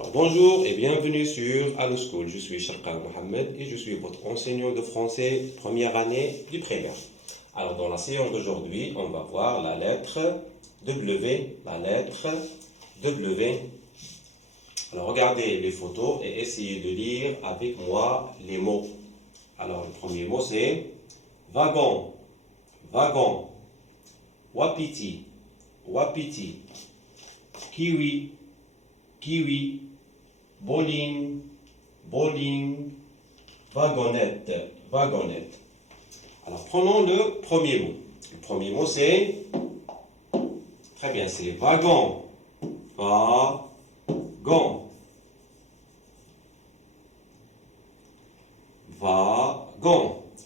Alors, bonjour et bienvenue sur Allo School. Je suis Sharqan Mohamed et je suis votre enseignant de français première année du primaire. Alors dans la séance d'aujourd'hui, on va voir la lettre W, Alors regardez les photos et essayez de lire avec moi les mots. Alors le premier mot c'est wagon, wapiti, kiwi, bowling, wagonnette. Alors prenons le premier mot. Le premier mot c'est, très bien, c'est wagon. Wagon.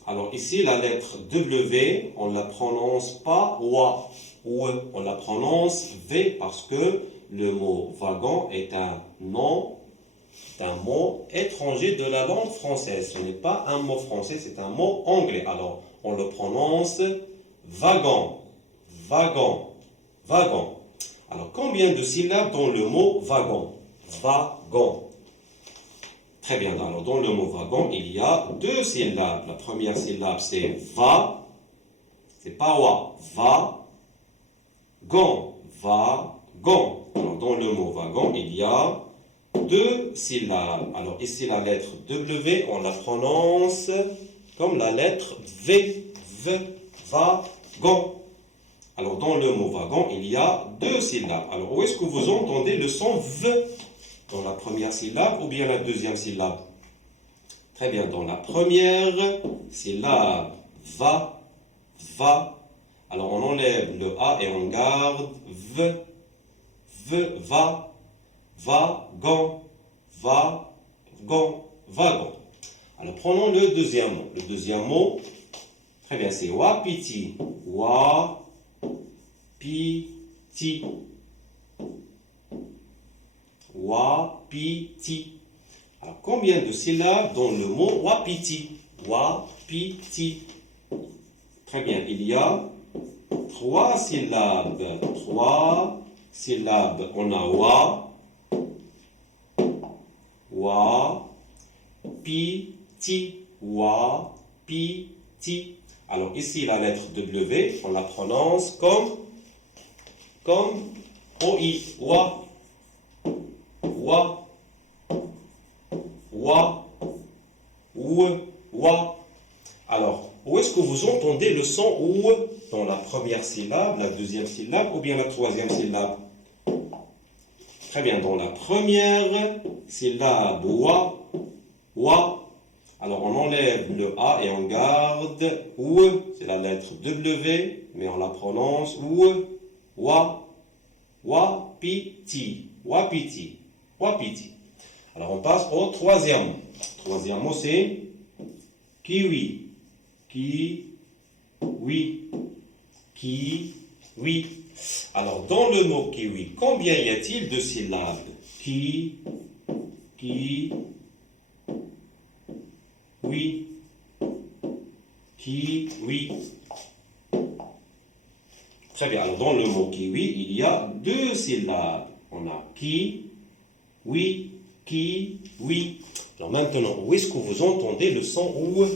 Alors ici la lettre W, on ne la prononce pas wa, on la prononce V parce que le mot wagon est un mot étranger de la langue française. Ce n'est pas un mot français, c'est un mot anglais. Alors, on le prononce wagon. Alors, combien de syllabes dans le mot wagon? Très bien. Alors, dans le mot wagon, il y a deux syllabes. La première syllabe, c'est va. C'est pas wa. Vagon. Alors, dans le mot wagon, il y a deux syllabes. Alors, ici, la lettre W, on la prononce comme la lettre V. Wagon. Alors, dans le mot wagon, il y a deux syllabes. Alors, où est-ce que vous entendez le son V? Dans la première syllabe ou bien la deuxième syllabe? Très bien, dans la première syllabe, va. Alors, on enlève le A et on garde V. Wagon. Alors, prenons le deuxième mot. Le deuxième mot, très bien, c'est wapiti. Wapiti. Alors, combien de syllabes dans le mot wapiti? Très bien, il y a trois syllabes. On a wapiti. Alors ici, la lettre W, on la prononce comme OI. Wa. Alors, où est-ce que vous entendez le son OU dans la première syllabe, la deuxième syllabe ou bien la troisième syllabe? Très bien, dans la première syllabe, wa. Alors, on enlève le A et on garde OU. C'est la lettre W, mais on la prononce OU. Wapiti. Alors, on passe au troisième mot. Le troisième mot, c'est kiwi. Alors, dans le mot kiwi, combien y a-t-il de syllabes? Kiwi. Très bien. Alors, dans le mot kiwi, il y a deux syllabes. On a kiwi. Alors, maintenant, où est-ce que vous entendez le son OU?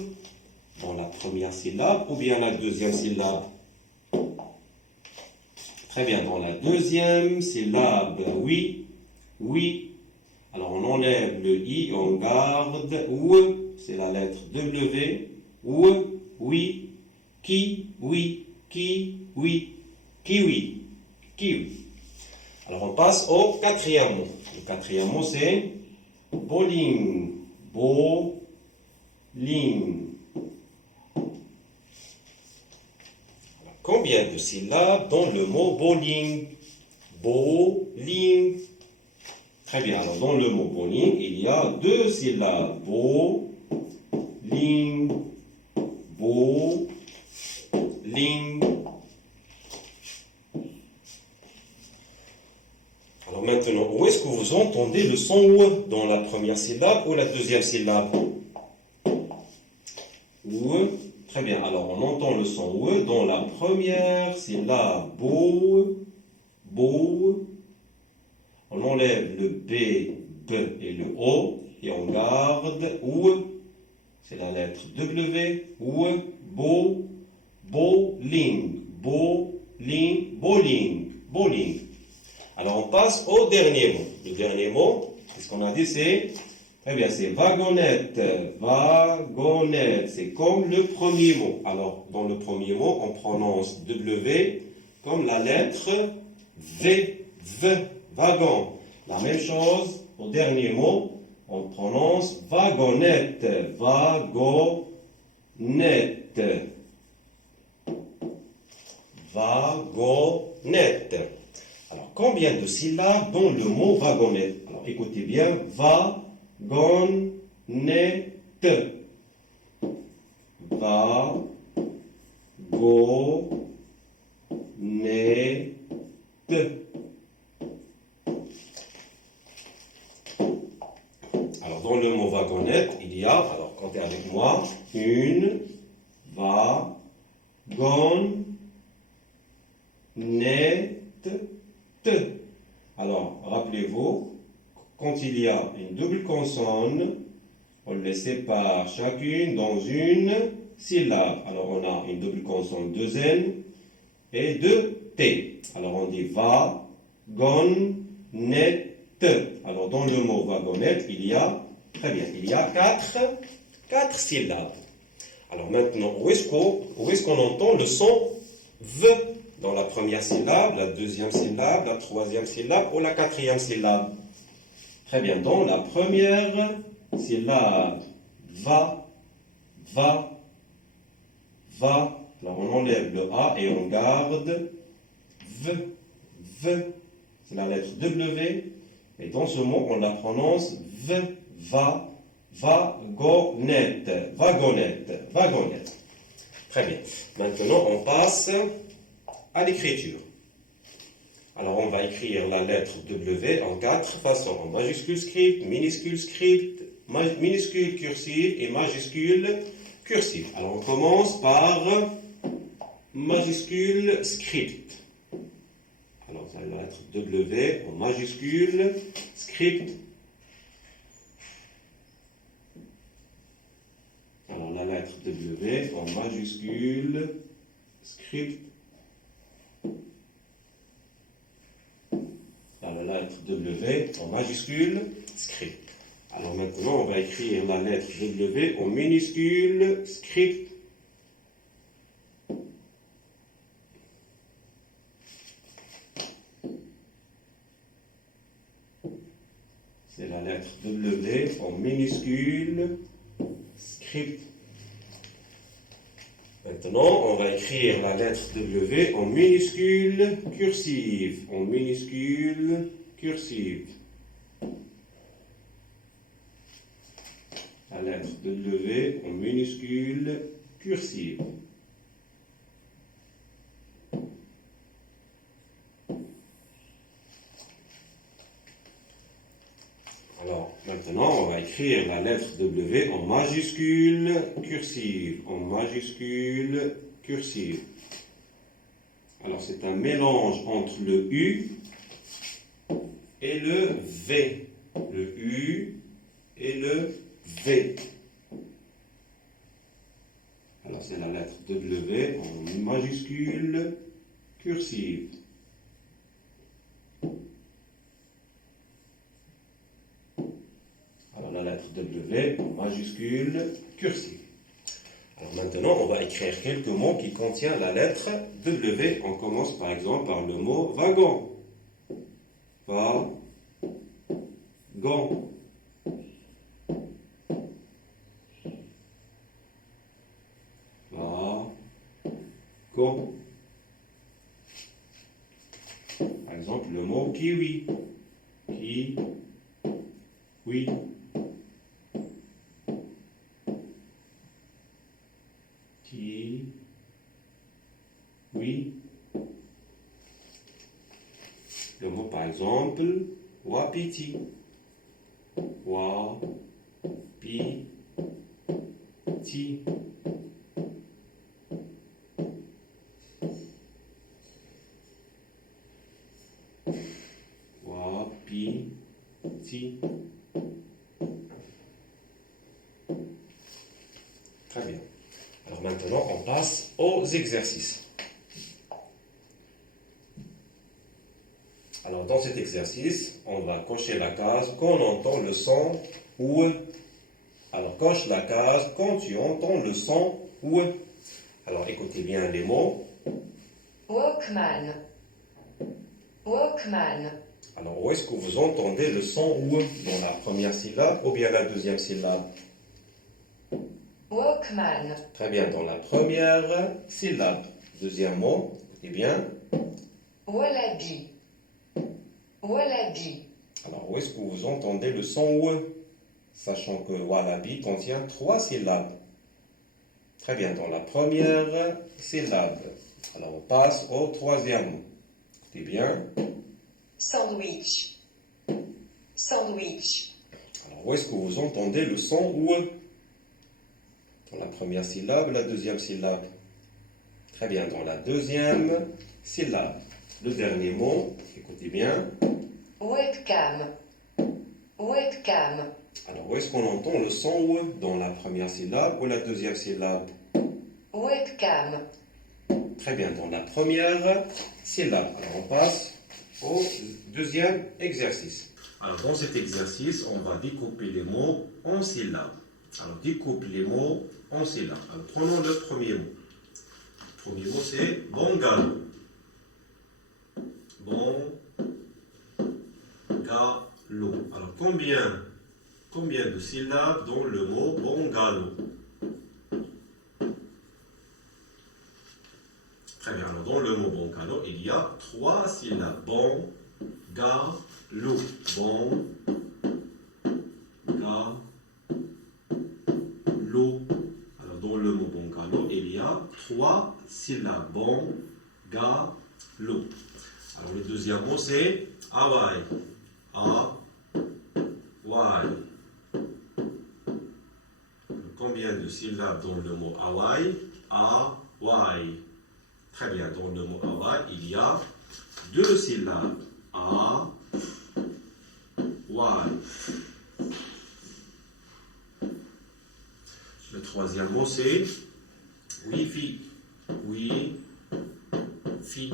Dans la première syllabe ou bien la deuxième syllabe? Très bien, dans la deuxième syllabe, oui. Alors, on enlève le I, on garde OU, c'est la lettre W. Kiwi. Alors, on passe au quatrième mot. Le quatrième mot, c'est bowling. Combien de syllabes dans le mot bowling? Très bien, alors dans le mot bowling, il y a deux syllabes. Bowling. Alors maintenant, où est-ce que vous entendez le son OU? Dans la première syllabe ou la deuxième syllabe? OU. Très bien, alors on entend le son OU dans la première syllabe. Beau. On enlève le B, P et le O, et on garde ou, c'est la lettre W, ou, bowling, bowling. Alors on passe au dernier mot. Le dernier mot, qu'est-ce qu'on a dit, c'est, très bien, c'est wagonnette, c'est comme le premier mot. Alors dans le premier mot, on prononce W comme la lettre V, wagon. La même chose, au dernier mot, on prononce wagonnette, wagonnette. Alors, combien de syllabes dans le mot wagonnette? Alors, écoutez bien, wagonnette, wagonnette. Alors, dans le mot wagonnette, il y a, alors comptez avec moi, une wagonnette. Alors, rappelez-vous, quand il y a une double consonne, on les sépare chacune dans une syllabe. Alors, on a une double consonne de N et de T. Alors, on dit wagonnette. Alors, dans le mot wagonnette, il y a, très bien, il y a quatre syllabes. Alors maintenant, où est-ce qu'on entend le son V dans la première syllabe, la deuxième syllabe, la troisième syllabe ou la quatrième syllabe? Très bien, dans la première syllabe, va. Alors on enlève le A et on garde V. C'est la lettre W. Et dans ce mot, on la prononce V, wagonnette. Très bien. Maintenant, on passe à l'écriture. Alors, on va écrire la lettre W en quatre façons. En majuscule script, minuscule script, minuscule cursive et majuscule cursive. Alors, on commence par majuscule script. Alors, c'est la lettre W en majuscule script. Alors, la lettre W en majuscule script. La lettre W en majuscule script. Alors maintenant, on va écrire la lettre W en minuscule script. C'est la lettre W en minuscule script. Maintenant, on va écrire la lettre W en minuscule cursive. En minuscule cursive. La lettre W en minuscule cursive. Alors, maintenant, on va écrire la lettre W en majuscule cursive. En majuscule cursive. Alors, c'est un mélange entre le U et le V. Le U et le V. Alors, c'est la lettre W en majuscule cursive. Alors, la lettre W en majuscule cursive. Alors, maintenant, on va écrire quelques mots qui contiennent la lettre W. On commence par exemple par le mot wagon. Wagon. Wagon. Par exemple, le mot kiwi. Kiwi. Kiwi. Le mot par exemple, wapiti. Wapiti. Wapiti. aux exercices. Alors, dans cet exercice, on va cocher la case quand on entend le son ou. Alors, coche la case quand tu entends le son ou. Alors, écoutez bien les mots. Walkman. Walkman. Alors, où est-ce que vous entendez le son ou dans la première syllabe ou bien la deuxième syllabe? Walkman. Très bien, dans la première syllabe. Deuxième mot, écoutez bien. Wallaby. Wallaby. Alors, où est-ce que vous entendez le son ou? Sachant que wallaby contient 3 syllabes. Très bien, dans la première syllabe. Alors, on passe au troisième mot. Écoutez bien. Sandwich. Sandwich. Alors, où est-ce que vous entendez le son ou? Dans la première syllabe, la deuxième syllabe. Très bien, dans la deuxième syllabe. Le dernier mot, écoutez bien. Webcam. Webcam. Alors, où est-ce qu'on entend le son ou? Dans la première syllabe ou la deuxième syllabe? Webcam. Très bien, dans la première syllabe. Alors, on passe au deuxième exercice. Alors, dans cet exercice, on va découper les mots en syllabes. Alors, découpe les mots en syllabes. Alors, prenons le premier mot. Le premier mot, c'est bungalow. Bungalow. Alors, combien de syllabes dans le mot bungalow? Très bien, alors dans le mot bungalow, il y a 3 syllabes. Bungalow. Bungalow. Alors dans le mot bungalow, il y a 3 syllabes. Bungalow. Alors le deuxième mot, c'est Hawaï. Hawaï. Combien de syllabes dans le mot Hawaï? Hawaï. Très bien, dans le mot Hawaï, il y a 2 syllabes. Hawaï. Le troisième mot, c'est Wi-Fi. Wi-Fi.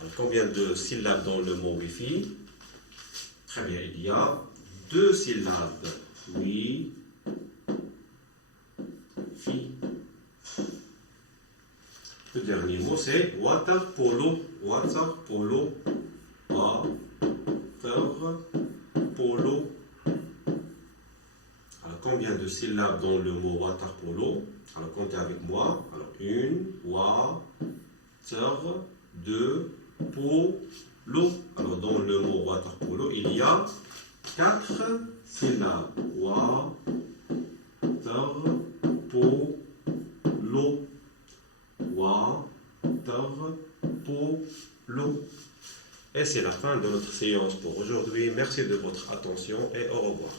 Alors, combien de syllabes dans le mot Wi-Fi? Très bien, il y a 2 syllabes. Wi-Fi. Le dernier mot, c'est water polo. Water polo. Water polo. Alors, combien de syllabes dans le mot water polo? Alors, comptez avec moi. Alors, 1, water, 2, polo. Alors, dans le mot water polo, il y a 4 syllabes. Water polo. Water polo. Et c'est la fin de notre séance pour aujourd'hui. Merci de votre attention et au revoir.